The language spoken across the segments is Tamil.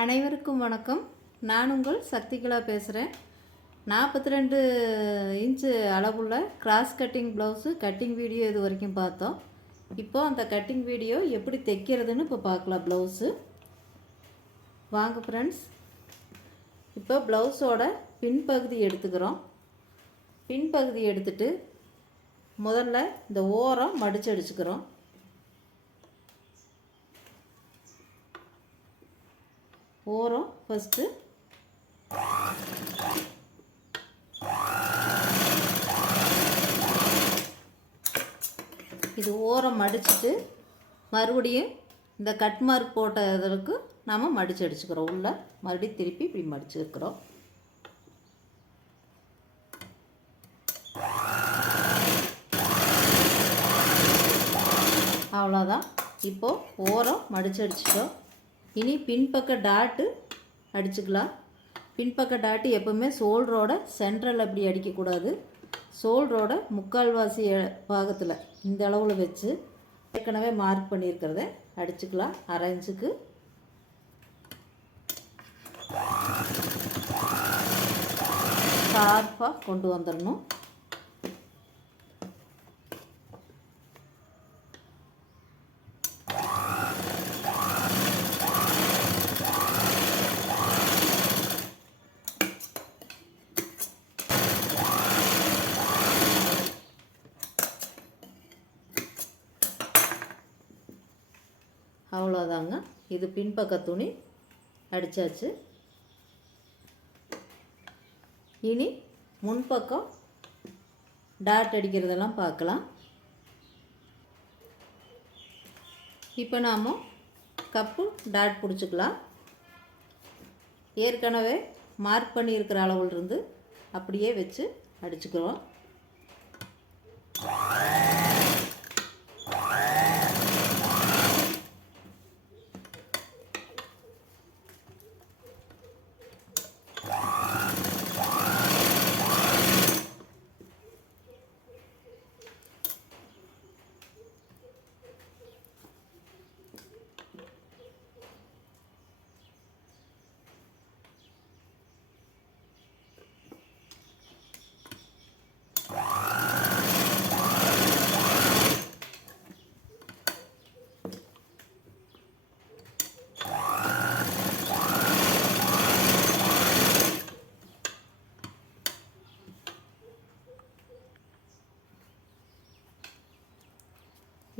அனைவருக்கும் வணக்கம். நான் உங்கள் சக்திகலா பேசுகிறேன். 42 இன்ச்சு அளவுள்ள cross cutting blouse cutting video இது வரைக்கும் பார்த்தோம். இப்போது அந்த கட்டிங் வீடியோ எப்படி தைக்கிறதுன்னு இப்போ பார்க்கலாம். ப்ளவுஸு வாங்க ஃப்ரெண்ட்ஸ். இப்போ ப்ளவுஸோட பின்பகுதி எடுத்துக்கிறோம். பின்பகுதி எடுத்துட்டு முதல்ல இந்த ஓரம் மடித்து அடிச்சுக்கிறோம். ஓரம் ஃபஸ்ட்டு இது ஓரம் மடிச்சுட்டு மறுபடியும் இந்த கட் மார்க் போட்ட இதற்கு நாம் மடித்து அடிச்சுக்கிறோம். உள்ள மறுபடியும் திருப்பி இப்படி மடிச்சுக்கிறோம். அவ்வளோதான். இப்போது ஓரம் மடித்து அடிச்சிட்டோம். இனி பின்பக்க டாட்டு அடிச்சுக்கலாம். பின்பக்க டாட்டு எப்போவுமே ஷோல்டரோட சென்ட்ரல் அப்படி அடிக்கக்கூடாது. ஷோல்டரோட முக்கால்வாசி பாகத்தில் இந்த அளவில் வச்சு ஏற்கனவே மார்க் பண்ணியிருக்கிறத அடிச்சுக்கலாம். 1/2 இன்ச்சுக்கு ஷார்ப்பாக கொண்டு வந்துடணும். அவ்வளோதாங்க. இது பின்பக்க துணி அடித்தாச்சு. இனி முன்பக்கம் டாட் அடிக்கிறதெல்லாம் பார்க்கலாம். இப்போ நாம் கப்பு டாட் பிடிச்சிக்கலாம். ஏற்கனவே மார்க் பண்ணியிருக்கிற அளவுலேருந்து அப்படியே வச்சு அடிச்சுக்கிறோம்.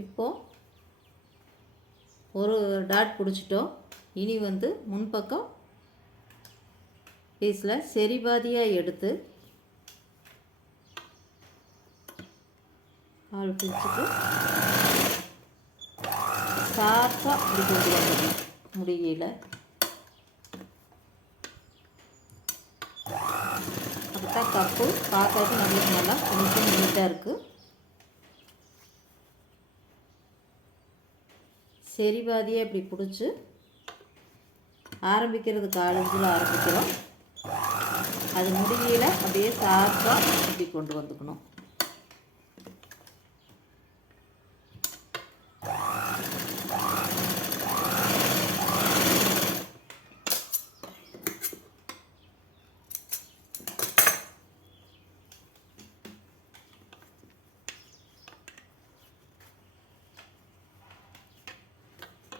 இப்போது ஒரு டாட் பிடிச்சிட்டோம். இனி முன்பக்கம் பீஸில் சரிபாதியாக எடுத்து 4 பிடிச்சிட்டு ஷார்ப்பாக இப்படி கொண்டு வந்துடணும். முடியல அதுதான் கப்பு பார்க்கறதுக்கு நம்மளுக்கு நல்லா கொஞ்சம் நீட்டாக இருக்குது. சரிபாதியாக இப்படி பிடிச்சி ஆரம்பிக்கிறது 4 இன்ச்சில் ஆரம்பிக்கிறோம். அது முடியல அப்படியே ஷார்ப்பாக இப்படி கொண்டு வந்துக்கணும்.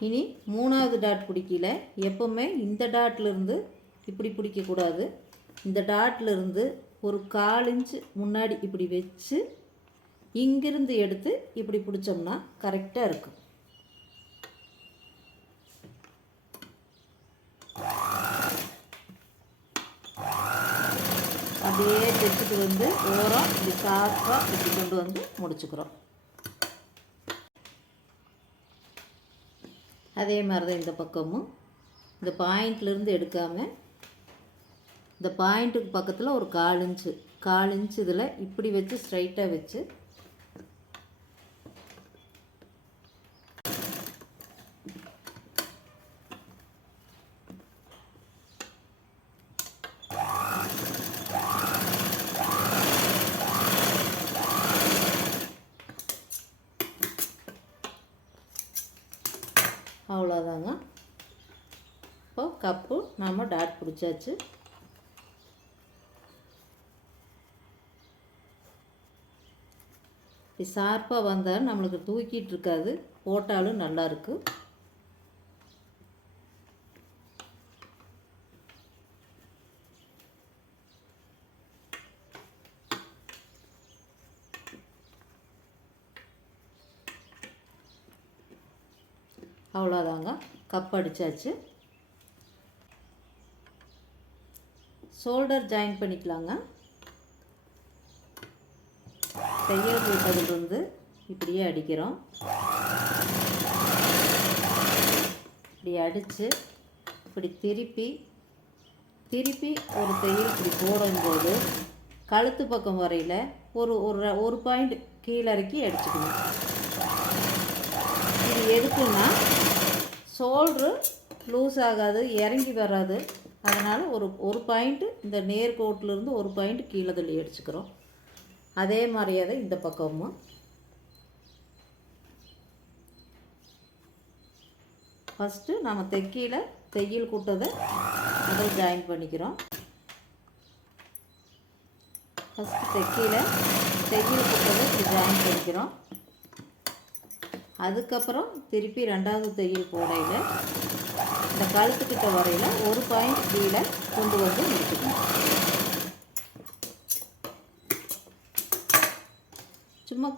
இனி 3வது டாட் பிடிக்கல. எப்போவுமே இந்த டாட்லேருந்து இப்படி பிடிக்கக்கூடாது. இந்த டாட்லேருந்து ஒரு 1/4 இன்ச்சு முன்னாடி இப்படி வச்சு இங்கிருந்து எடுத்து இப்படி பிடிச்சோம்னா கரெக்டாக இருக்கும். அப்படியே தைச்சிட்டு ஓரம் இப்படி ஷார்ப்பாக இப்படி கொண்டு முடிச்சுக்கிறோம். அதே மாதிரி தான் இந்த பக்கமும் இந்த பாயிண்ட்லேருந்து எடுக்காமல் இந்த பாயிண்ட்டுக்கு பக்கத்தில் ஒரு 1/4 இன்ச்சு இதில் இப்படி வச்சு ஸ்ட்ரைட்டாக வச்சு அவ்வளோதாங்க. இப்போ கப்பு நாம் டாட் பிடிச்சாச்சு. இப்படி ஷார்ப்பாக வந்தால் நம்மளுக்கு தூக்கிட்டு இருக்காது, போட்டாலும் நல்லாயிருக்கு. அவ்வளோதாங்க, கப் அடித்தாச்சு. ஷோல்டர் ஜாயின் பண்ணிக்கலாங்க. தையல் போட்டதுலேருந்து இப்படியே அடிக்கிறோம். இப்படி அடித்து இப்படி திருப்பி ஒரு தையல் இப்படி போடும்போது கழுத்து பக்கம் வரையில் ஒரு பாயிண்ட் கீழே இறக்கி அடிச்சுக்கணும். இது எதுக்குன்னா ஷோல்ட்ரு லூஸ் ஆகாது, இறங்கி வராது. அதனால் ஒரு பாயிண்ட்டு இந்த நேர்கோட்டிலேருந்து ஒரு பாயிண்ட் கீழே தள்ளி அடிச்சுக்கிறோம். அதே மாதிரியே தான் இந்த பக்கமும். ஃபஸ்ட்டு நம்ம தைக்கையில் தையல் கூட்டதை முதல் ஜாயின் பண்ணிக்கிறோம். ஃபஸ்ட்டு தைக்கையில் தையல் கூட்டதை இப்படி ஜாயின் பண்ணிக்கிறோம். அதுக்கப்புறம் திருப்பி ரெண்டாவது தையல் போடையில் இந்த கழுத்துக்கிட்ட வரையில் ஒரு பாயிண்ட் கீழே கொண்டு வந்து முடிச்சுக்கணும். சும்மா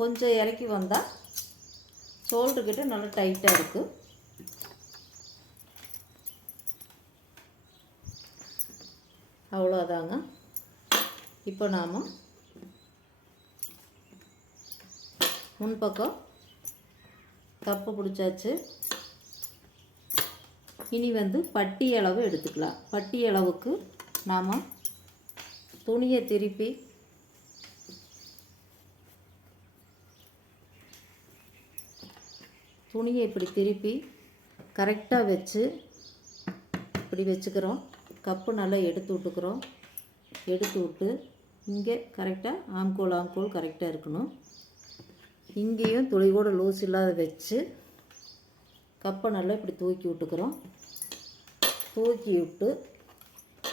கொஞ்சம் இறக்கி வந்தால் ஷோல்டர்கிட்ட நல்லா டைட்டாக இருக்குது. அவ்வளோதாங்க. இப்போ நாம் முன்பக்கம் கப்பு பிடிச்சாச்சு. இனி பட்டி அளவு எடுத்துக்கலாம். பட்டி அளவுக்கு நாம் துணியை திருப்பி துணியை இப்படி திருப்பி கரெக்டாக வச்சு இப்படி வச்சுக்கிறோம். கப்பு நல்லா எடுத்து விட்டுக்கிறோம். எடுத்து விட்டு இங்கே கரெக்டாக ஆம்கோல் கரெக்டாக இருக்கணும். இங்கேயும் துளி கூட லூஸ் இல்லாத வச்சு கப்பை நல்லா இப்படி தூக்கி விட்டுக்கிறோம். தூக்கி விட்டு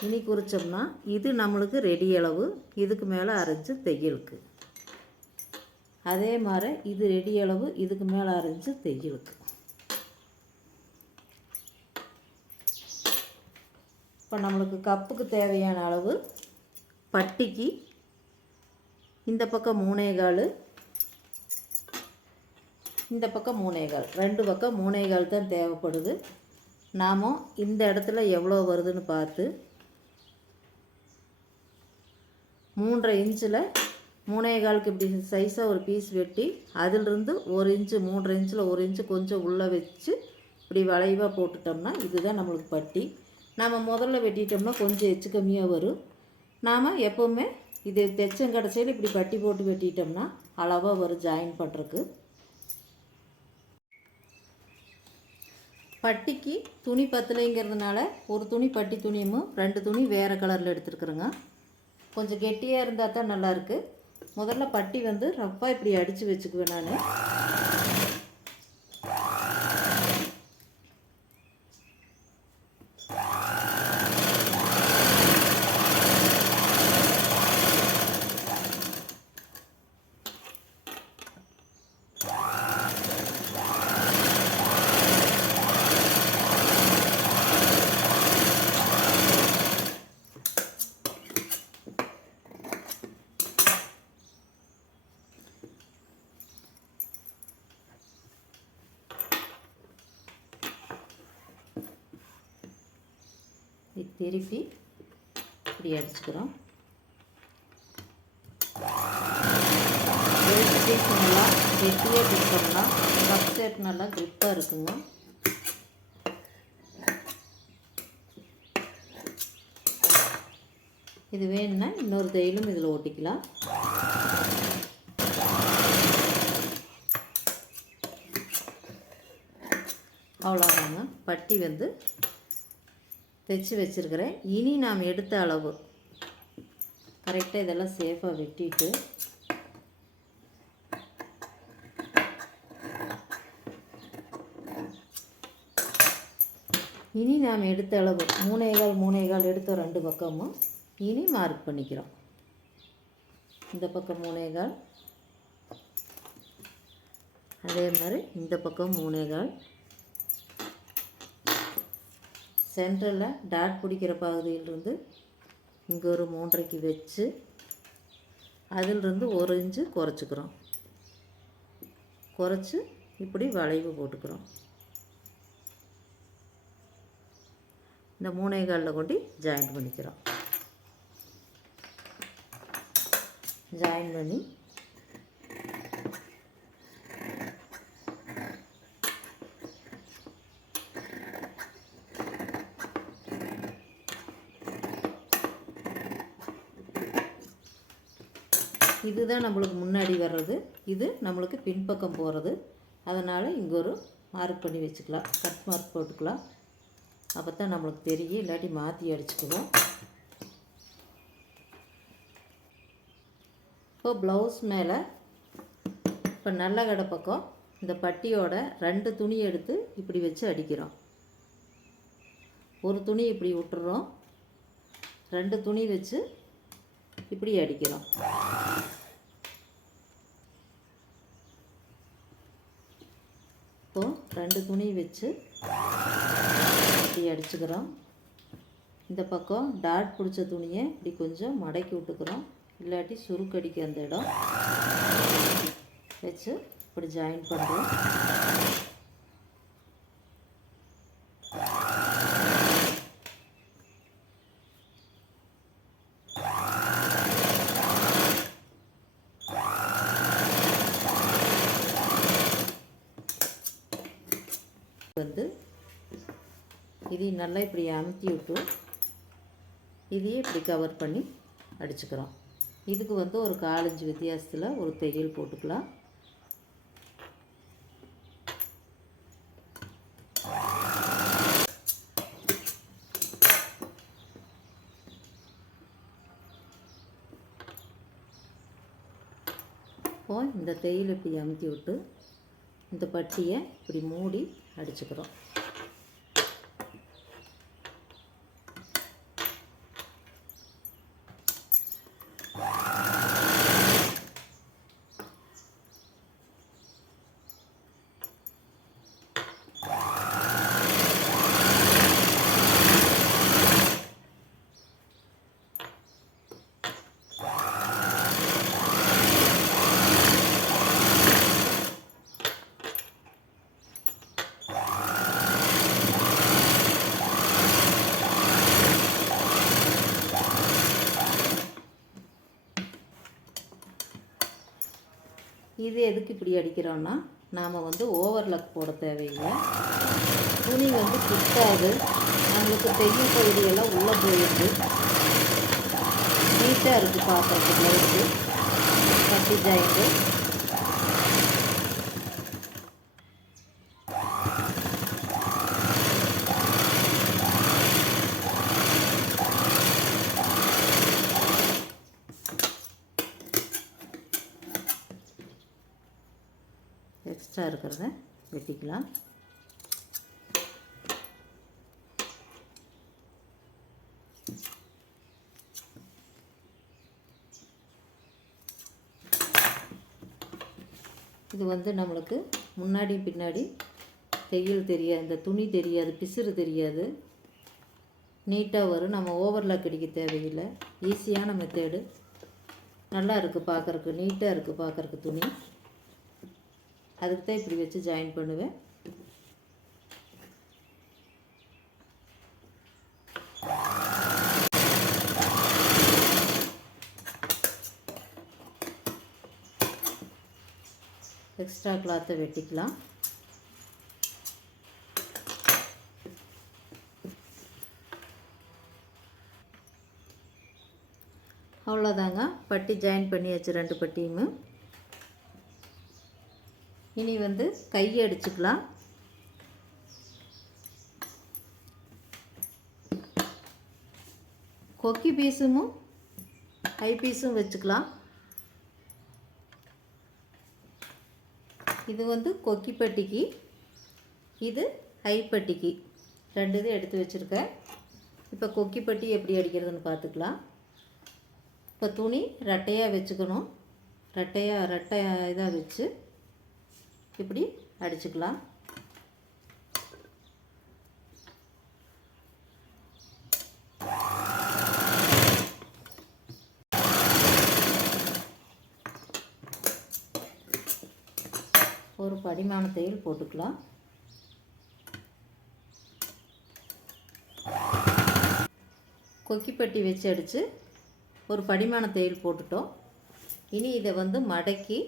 இனி குறித்தோம்னா இது நம்மளுக்கு ரெடி அளவு. இதுக்கு மேலே அரைஞ்சு தையலுக்கு. அதே மாதிரி இது ரெடி அளவு, இதுக்கு மேலே அரைஞ்சு தையலுக்கு. இப்போ நம்மளுக்கு கப்புக்கு தேவையான அளவு பட்டிக்கு இந்த பக்கம் 3/4, இந்த பக்கம் 3/4, 2 பக்கம் 3/4 தான் தேவைப்படுது. நாம் இந்த இடத்துல எவ்வளோ வருதுன்னு பார்த்து 3.5 இன்ச்சில் 3/4க்கு இப்படி சைஸாக ஒரு பீஸ் வெட்டி அதிலிருந்து 1 இன்ச்சு 3.5 இன்ச்சில் 1 இன்ச்சு கொஞ்சம் உள்ளே வச்சு இப்படி வளைவாக போட்டுட்டோம்னா இதுதான் நம்மளுக்கு பட்டி. நாம் முதல்ல வெட்டிட்டோம்னா கொஞ்சம் எச்சு கம்மியாக வரும். நாம் எப்போவுமே இது தைச்சங்கடைசியில் இப்படி பட்டி போட்டு வெட்டிட்டோம்னா அளவாக வரும் ஜாயின் பண்ணுறதுக்கு. பட்டிக்கு துணி பத்தலைங்கிறதுனால ஒரு துணி பட்டி துணியும் 2 துணி வேறு கலரில் எடுத்துருக்குறேங்க. கொஞ்சம் கெட்டியாக இருந்தால் தான் நல்லாயிருக்கு. முதல்ல பட்டி ரஃப்பாக இப்படி அடித்து வச்சுக்குவேன் நான். திருப்பி இப்படி அடிச்சுக்கிறோம். பீஸ் நல்லா கெட்டியாக பிடிச்சோம்னா கப் செட் நல்லா கிரிப்பாக இருக்குங்க. இது வேணும்னா இன்னொரு தையலும் இதில் ஒட்டிக்கலாம். அவ்வளோதாங்க, பட்டி தைச்சி வச்சுருக்கிறேன். இனி நாம் எடுத்த அளவு கரெக்டாக இதெல்லாம் சேஃபாக வெட்டிட்டு இனி நாம் எடுத்த அளவு 3 எடுத்த 2 பக்கமும் இனி மார்க் பண்ணிக்கிறோம். இந்த பக்கம் 3 அதே மாதிரி இந்த பக்கம் 3 சென்டரில் டாட் பிடிக்கிற பகுதியிலிருந்து இங்கே ஒரு 3.5 வச்சு அதிலிருந்து 1 இன்ச்சு குறைச்சிக்கிறோம். குறைச்சி இப்படி வளைவு போட்டுக்கிறோம். இந்த 3.25 கொண்டு ஜாயின் பண்ணிக்கிறோம். ஜாயின் பண்ணி இதுதான் நம்மளுக்கு முன்னாடி வர்றது, இது நம்மளுக்கு பின்பக்கம் போகிறது. அதனால் இங்கே ஒரு மார்க் பண்ணி வச்சுக்கலாம், கட் மார்க் போட்டுக்கலாம். அப்போ தான் நம்மளுக்கு தெரியும், இல்லாட்டி மாற்றி அடிச்சுக்குவோம். இப்போ ப்ளவுஸ் மேலே இப்போ நல்ல கடை பக்கம் இந்த பட்டியோட 2 துணி எடுத்து இப்படி வச்சு அடிக்கிறோம். ஒரு துணி இப்படி விட்டுறோம், 2 துணி வச்சு இப்படி அடிக்கிறோம். இப்போது 2 துணி வச்சு இப்படி அடிச்சுக்கிறோம். இந்த பக்கம் டாட் பிடிச்ச துணியை இப்படி கொஞ்சம் மடக்கி விட்டுக்கிறோம், இல்லாட்டி சுருக்கடிக்க அந்த இடம் வச்சு இப்படி ஜாயின் பண்ணுறோம். வந்து இதையும் நல்லா இப்படி அமுத்தி விட்டு இதையே இப்படி கவர் பண்ணி அடிச்சுக்கிறோம். இதுக்கு வந்து ஒரு 1/4 இன்ச்சு வித்தியாசத்தில் ஒரு தையல் போட்டுக்கலாம். இப்போது இந்த தையல் இப்படி அமுத்தி விட்டு இந்த பட்டியை இப்படி மூடி அடிச்சுக்கிறோம். இது எதுக்கு இப்படி அடிக்கிறோன்னா, நாம் வந்து ஓவர்லாக் போட தேவையில்லை. துணி வந்து குத்தாது, நம்மளுக்கு தையல் பகுதியெல்லாம் உள்ளே போயிடுது, நீட்டாக இருக்குது பார்க்குறதுக்கு. ப்ளவுஸு பட்டி ஜாயிண்ட்டு எக்ஸ்ட்ரா இருக்கிறத வெட்டிக்கலாம். இது வந்து நம்மளுக்கு முன்னாடி பின்னாடி தையல் தெரியாது, இந்த துணி தெரியாது, பிசுறு தெரியாது, நீட்டாக வரும். நம்ம ஓவர்லாக் அடிக்க தேவையில்லை. ஈஸியான மெத்தேடு, நல்லா இருக்குது பார்க்குறக்கு, நீட்டாக இருக்குது பார்க்குறக்கு துணி. அதுக்கு தான் இப்படி வச்சு ஜாயின் பண்ணுவேன். எக்ஸ்ட்ரா கிளாத்தை வெட்டிக்கலாம். அவ்வளோதாங்க, பட்டி ஜாயின் பண்ணியாச்சு 2 பட்டியுமே. இனி வந்து கை அடிச்சுக்கலாம். கொக்கி பீஸும் ஹை பீஸும் வச்சுக்கலாம். இது வந்து கொக்கி பட்டிக்கு, இது ஹை பட்டிக்கு. 2 இது எடுத்து வச்சுருக்கேன். இப்போ கொக்கிப்பட்டி எப்படி அடிக்கிறதுன்னு பார்த்துக்கலாம். இப்போ துணி ரெட்டையாக வச்சுக்கணும். ரெட்டை இதாக வச்சு இப்படி அடிச்சுக்கலாம். ஒரு படிமான தையல் போட்டுக்கலாம். கொக்கிப்பட்டி வச்சு அடித்து ஒரு படிமான தையல் போட்டுட்டோம். இனி இதை வந்து மடக்கி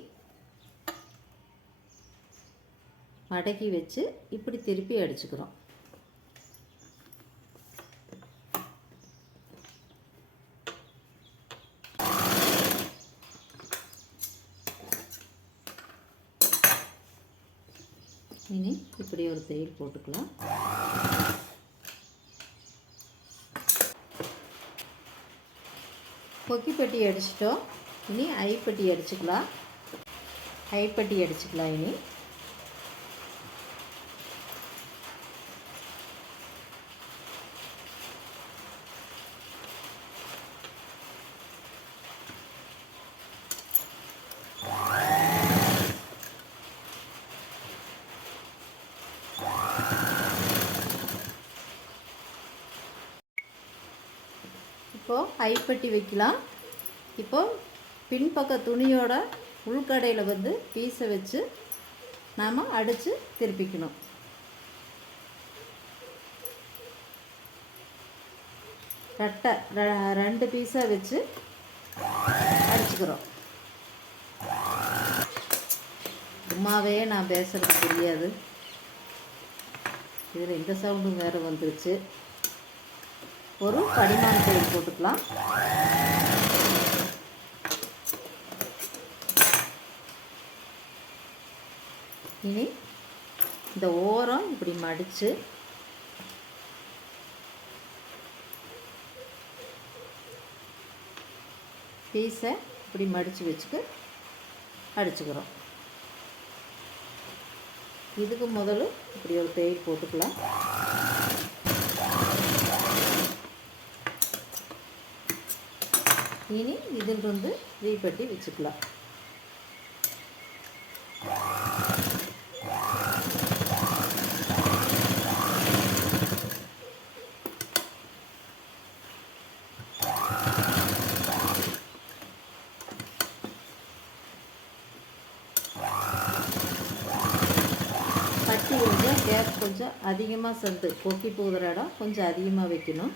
வச்சு இப்படி திருப்பி அடிச்சுக்கிறோம். இனி இப்படி ஒரு தையல் போட்டுக்கலாம். கொக்கிப்பட்டி அடிச்சிட்டோம். இனி ஐப்பட்டி அடிச்சுக்கலாம். இனி இப்போது ஐப்பட்டி வைக்கலாம். இப்போது பின்பக்க துணியோட உள்கடையில் வந்து பீஸை வச்சு நாம் அடித்து திருப்பிக்கணும். ரெட்டை 2 பீஸாக வச்சு அடிச்சுக்கிறோம். சும்மாவே நான் பேசுகிறது தெரியாது. இதில் இந்த சவுண்டும் வேறு வந்துருச்சு. ஒரு படிமான தையல் போட்டுக்கலாம். இனி இந்த ஓரம் இப்படி மடித்து பீஸை இப்படி மடித்து வச்சுட்டு அடிச்சுக்கிறோம். இதுக்கு முதல்ல இப்படி ஒரு தையல் போட்டுக்கலாம். இனி இதிலிருந்து வீப்பட்டி வச்சுக்கலாம். பட்டி கொஞ்சம் கேப் கொஞ்சம் அதிகமாக சேர்ந்து கொக்கி போகிற இடம் கொஞ்சம் அதிகமாக வைக்கணும்.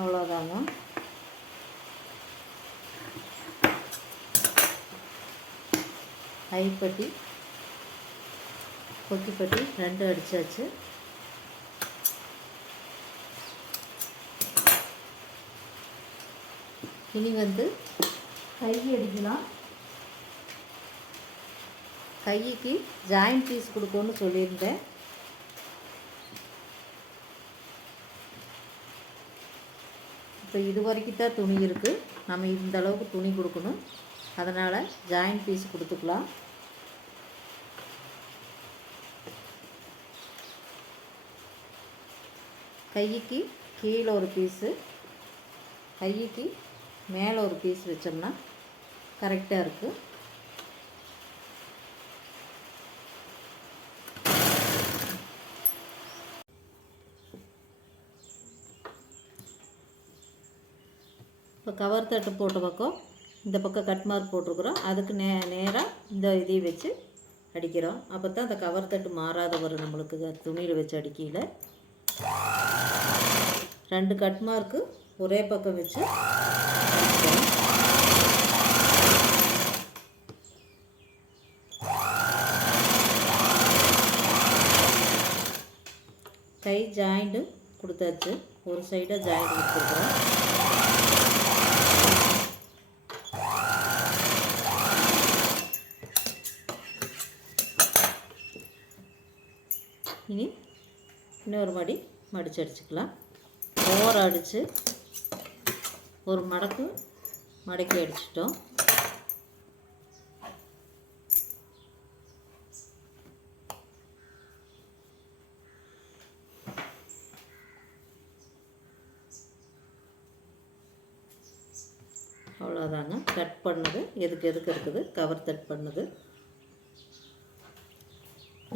அவ்வளோதாங்க. ஐப்பட்டி கொக்கிப்பட்டி 2 அடித்தாச்சு. இனி வந்து கை அடிக்கலாம். கைக்கு ஜாயிண்ட் பீஸ் கொடுக்கணும்னு சொல்லியிருந்தேன். இப்போ இது வரைக்கும் தான் துணி இருக்குது. நம்ம இந்த அளவுக்கு துணி கொடுக்கணும். அதனால் ஜாயிண்ட் பீஸ் கொடுத்துக்கலாம். கைக்கு கீழே ஒரு பீஸு, கைக்கு மேலே ஒரு பீஸ் வச்சோம்னா கரெக்டாக இருக்குது. இப்போ கவர் தட்டு போட்ட பக்கம் இந்த பக்கம் கட் மார்க் போட்டிருக்குறோம். அதுக்கு நேராக இந்த இதையும் வச்சு அடிக்கிறோம். அப்போ தான் அந்த கவர் தட்டு மாறாத வரும் நம்மளுக்கு துணியில் வச்சு அடிக்கையில். 2 கட் மார்க்கு ஒரே பக்கம் வச்சு கை ஜாயிண்ட்டு கொடுத்தாச்சு. ஒரு சைடாக ஜாயிண்ட் கொடுத்துருக்குறோம். இனி இன்னொரு மடி மடித்து அடிச்சுக்கலாம். ஓரம் அடித்து ஒரு மடக்கு மடக்கி அடிச்சிட்டோம். அவ்வளோதாங்க. கட் பண்ணது எதுக்கு இருக்குது, கவர் கட் பண்ணது.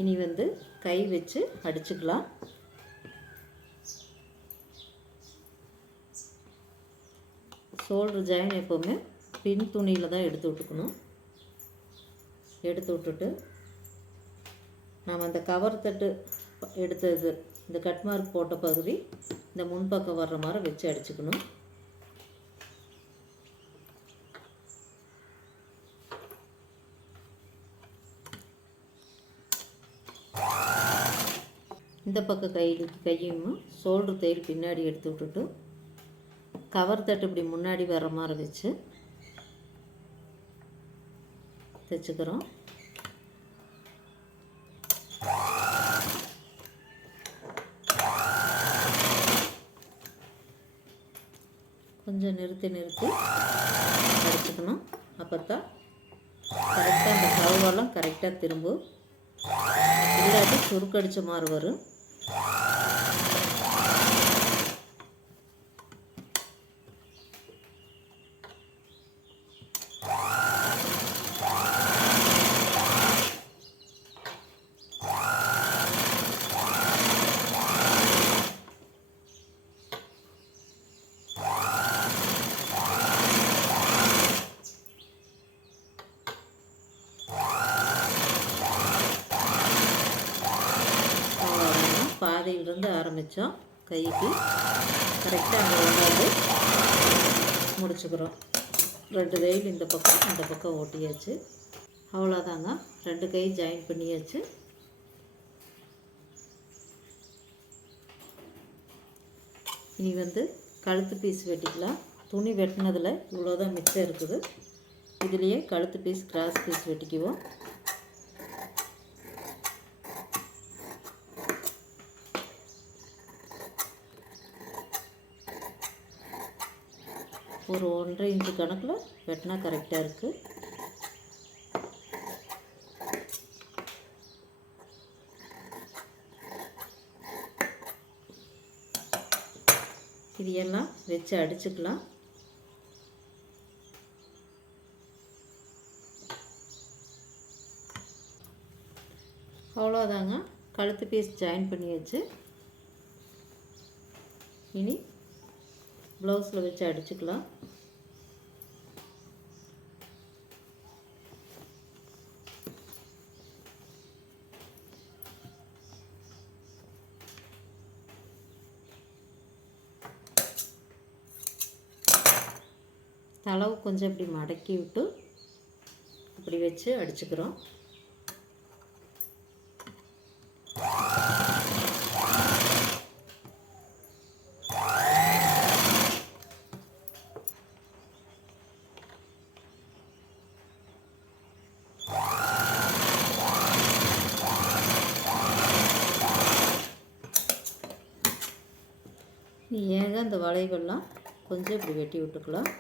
இனி கை வச்சு அடிச்சுக்கலாம். ஷோல்டர் ஜாயின் எப்போவுமே பின் துணியில் தான் எடுத்து விட்டுக்கணும். எடுத்து விட்டுட்டு நாம் அந்த கவர் தட்டு எடுத்தது இந்த கட் மார்க் போட்ட பகுதி இந்த முன்பக்கம் வர்ற மாதிரி வச்சு அடிச்சுக்கணும். இந்த பக்கம் கையும் ஷோல்டர் தையல் பின்னாடி எடுத்து விட்டுட்டு கவர் தட்டு இப்படி முன்னாடி வர மாதிரி வச்சு தைச்சுக்கிறோம். கொஞ்சம் நிறுத்தி அடிச்சுக்கணும். அப்போ தான் கரெக்டாக அந்த கவுவெல்லாம் கரெக்டாக திரும்பும். இல்லாட்டி சுருக்கடிச்ச மாதிரி வரும். பாதையிலிருந்து ஆரம்பித்தோம். கைக்கு கரெக்டாக அங்கே கொண்டாந்து முடிச்சுக்கிறோம். 2 தையல் இந்த பக்கம் ஓட்டியாச்சு. அவ்வளோதாங்க. 2 கை ஜாயின் பண்ணியாச்சு. இனி கழுத்து பீஸ் வெட்டிக்கலாம். துணி வெட்டினதில் இவ்வளோதான் மிச்சம் இருக்குது. இதுலேயே கழுத்து பீஸ் கிராஸ் பீஸ் வெட்டிக்குவோம். ஒரு 1.5 இன்ச்சு கணக்கில் வெட்டினா கரெக்டாக இருக்குது. இது எல்லாம் வச்சு அடிச்சுக்கலாம். அவ்வளோதாங்க. கழுத்து பீஸ் ஜாயின் பண்ணியாச்சு. இனி ப்ளவுஸில் வச்சு அடிச்சுக்கலாம். தளவு கொஞ்சம் இப்படி மடக்கி விட்டு இப்படி வச்சு அடிச்சுக்கிறோம். ஏங்க இந்த வளைவெல்லாம் கொஞ்சம் இப்படி வெட்டி விட்டுக்கலாம்.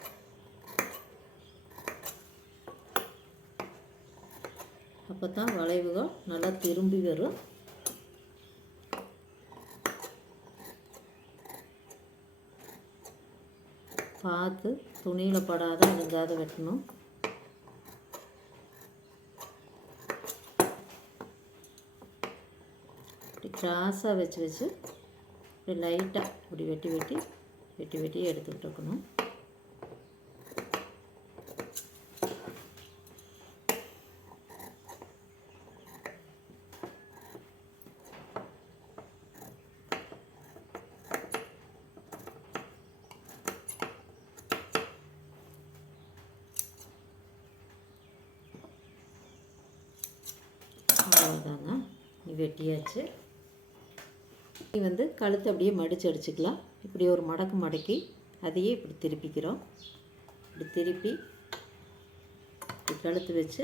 அப்போ தான் வளைவுகள் நல்லா திரும்பி வரும். பார்த்து துணியில் படாத எங்காவது வெட்டணும். இப்படி கிராஸாக வச்சு இப்படி லைட்டாக இப்படி வெட்டி எடுத்துக்கிட்டு இருக்கணும். அவ்வளோதாங்க. வெட்டியாச்சு. கழுத்து அப்படியே மடித்து அடிச்சுக்கலாம். இப்படி ஒரு மடக்கி அதையே இப்படி திருப்பிக்கிறோம். இப்படி திருப்பி இப்படி கழுத்து வச்சு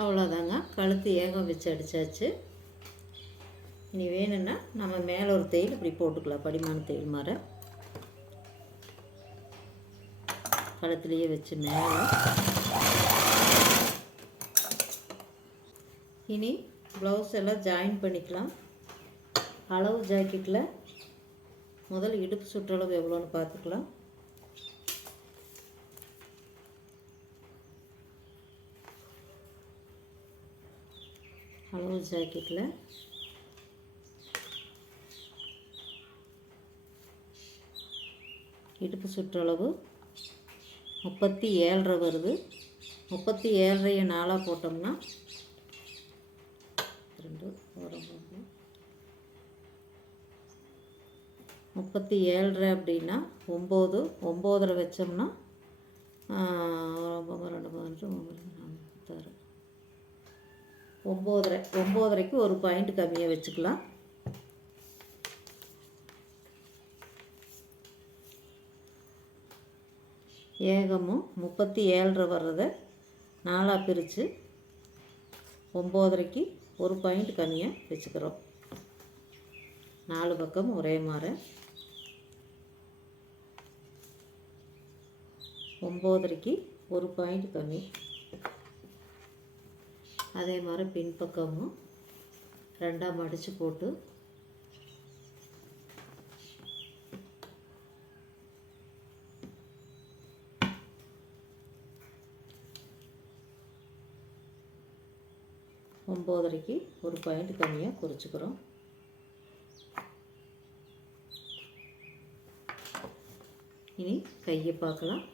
அவ்வளோதாங்க. கழுத்து ஏகம் வச்சு அடித்தாச்சு. இனி வேணும்னா நம்ம மேலே ஒரு தையல் இப்படி போட்டுக்கலாம், படிமான தையல் மாதிரி கழுத்துலேயே வச்சு மேலே. இனி ப்ளவுஸ் எல்லாம் ஜாயின் பண்ணிக்கலாம். அளவு ஜாக்கெட்டில் முதல் இடுப்பு சுற்றளவு எவ்வளோன்னு பார்த்துக்கலாம். அளவு ஜாக்கெட்டில் இடுப்பு சுற்றளவு 37.5 வருது. 37.5 4 போட்டோம்னா 37 அப்படின்னா 9 9.5 வச்சோம்னா 9.5க்கு ஒரு பாயிண்ட் கம்மியாக வச்சுக்கலாம். ஏகமும் 37.5 வர்றதை 4 பிரித்து 9.5க்கு ஒரு பாயிண்ட் கம்மியாக வச்சுக்கிறோம். 4 பக்கம் ஒரே மாதிரி 9.5க்கு ஒரு பாயிண்ட் கம்மி. அதே மாதிரி பின்பக்கமும் 2 மடித்து போட்டு ஒம்போதரைக்கு ஒரு பாயிண்ட் கம்மியாக குறிச்சுக்கிறோம். இனி கையை பார்க்கலாம்.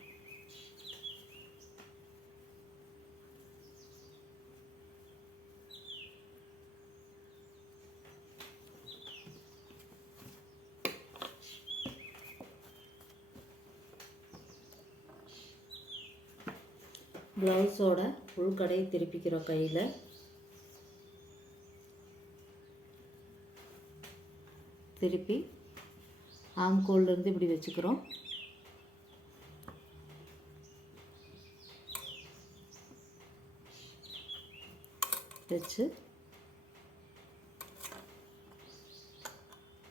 ப்ளவுஸோட உள்கடையை திருப்பிக்கிறோம். கையில் திருப்பி ஆம்கோல்லேருந்து இப்படி வச்சுக்கிறோம். வச்சு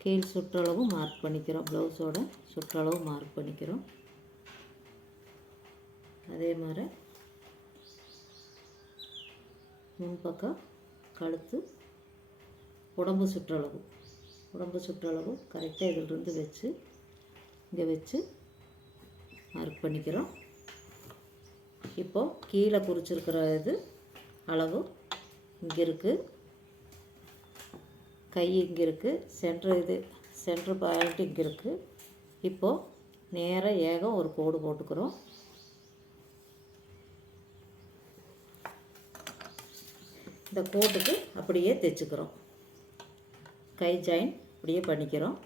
கீழ் சுற்றளவு மார்க் பண்ணிக்கிறோம். ப்ளவுஸோட சுற்றளவு மார்க் பண்ணிக்கிறோம். அதே மாதிரி முன்பக்கம் கழுத்து உடம்பு சுற்றளவு கரெக்டாக இதிலிருந்து வச்சு இங்கே வச்சு மார்க் பண்ணிக்கிறோம். இப்போது கீழே குறிச்சிருக்கிற இது அளவு இங்கே இருக்குது, கை இங்கே இருக்குது, சென்ட்ரு பாயிண்ட் இங்கே இருக்குது. இப்போது நேராக ஏகம் ஒரு கோடு போட்டுக்கிறோம். இந்த கோட்டுக்கு அப்படியே தைச்சுக்கிறோம். கை ஜாயின் அப்படியே பண்ணிக்கிறோம்.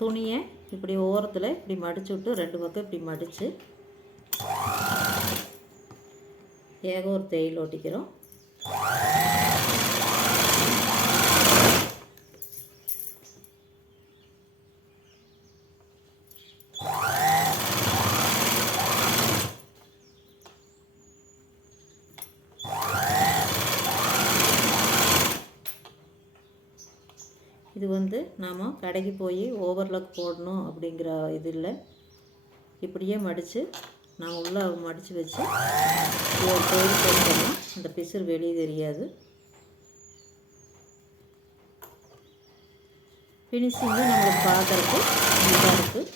துணியை இப்படி ஓரத்தில் இப்படி மடிச்சு விட்டு 2 பக்கம் இப்படி மடித்து ஏக ஒரு தையல் ஓட்டிக்கிறோம். இது நாம் கடைக்கு போய் ஓவர்லாக் போடணும் அப்படிங்கிற இது இல்லை. இப்படியே மடித்து நான் உள்ளே மடித்து வச்சு ஒரு கோயில் போட்டோம்னா இந்த பிசுறு வெளியே தெரியாது. ஃபினிஷிங்கும் நம்மளுக்கு பார்க்குறதுக்கு நீட்டாக இருக்குது.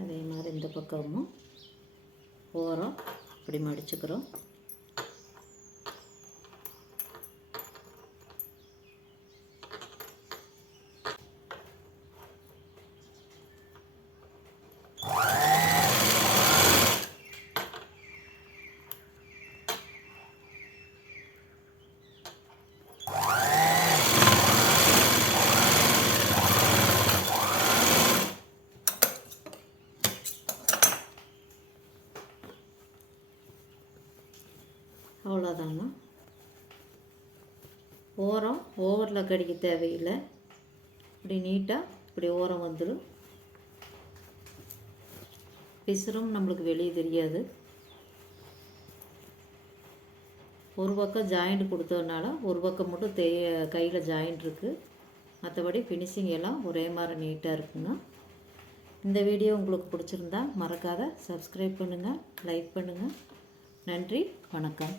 அதே மாதிரி இந்த பக்கமும் ஓரம் இப்படி மடிச்சுக்கிறோம். அவ்வளோதாங்க. ஓரம் ஓவரில் கடிக்க தேவையில்லை. இப்படி நீட்டாக இப்படி ஓரம் வந்துடும். பிசுறும் நம்மளுக்கு வெளியே தெரியாது. ஒரு பக்கம் ஜாயிண்ட் கொடுத்ததுனால ஒரு பக்கம் மட்டும் கையில் ஜாயிண்ட் இருக்குது. மற்றபடி ஃபினிஷிங் எல்லாம் ஒரே மாதிரி நீட்டாக இருக்குங்க. இந்த வீடியோ உங்களுக்கு பிடிச்சிருந்தா மறக்காத சப்ஸ்கிரைப் பண்ணுங்கள், லைக் பண்ணுங்கள். நன்றி, வணக்கம்.